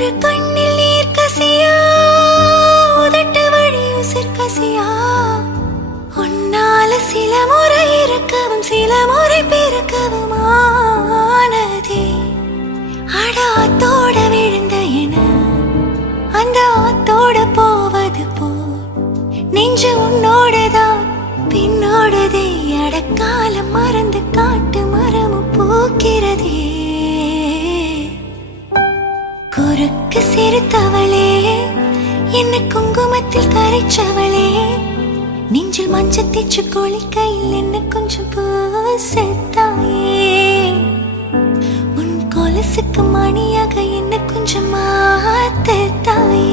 ஒரு கண்ணில் நீர் கசியா, உதட்டு வழி உசிர் கசியா, உன்னால சில முறை இறக்கவும் சில முறை பிறக்கவும் ஆனதே. அட ஆத்தோட விழுந்த என அந்த ஆத்தோட போவது போல் நெஞ்சு உன்னோடதான் பின்னோடதே. அடக்காலம் மறந்து காட்டு மரமும் பூக்கிறதே. குறுக்கு சிறுத்தவளே, என்ன குங்குமத்தில் கரைச்சவளே, நெஞ்சில் மஞ்சள் தேச்சு குளிக்கையில் என்ன கொஞ்சம் பூசத்தாயே. உன் கொலுசுக்கு மணியாக என்ன கொஞ்சம் மாத்தத்தாயே.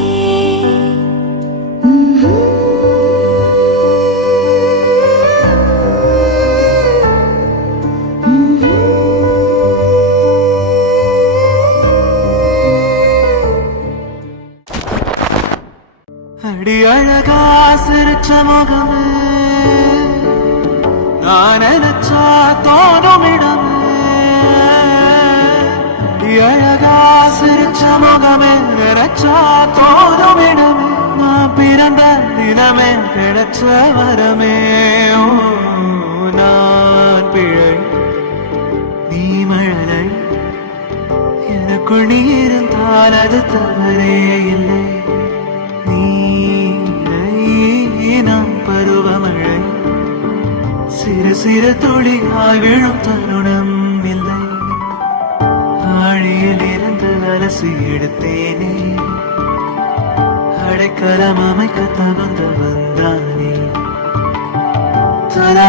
அடி அழகா சிரிச்ச முகமே, நான் நினைச்சா தோணும் இடமே. அடி அழகா சிரிச்ச முகமே, நினைச்சா தோணும் இடமே. நான் பிறந்த தினமே கிடைச்ச வரமே. நான் பிழை நீ மழலை, எனக்குள் நீ இருந்தால் அது தவறே இல்லை. நாம் பருவமழை சிறு சிறு துளியாய் விழும் தருணம் இல்லை. ஆழியில் இருந்து அலசி எடுத்தேனே, அடைக்கலம் அமைக்க தகுந்த வந்தானே. தன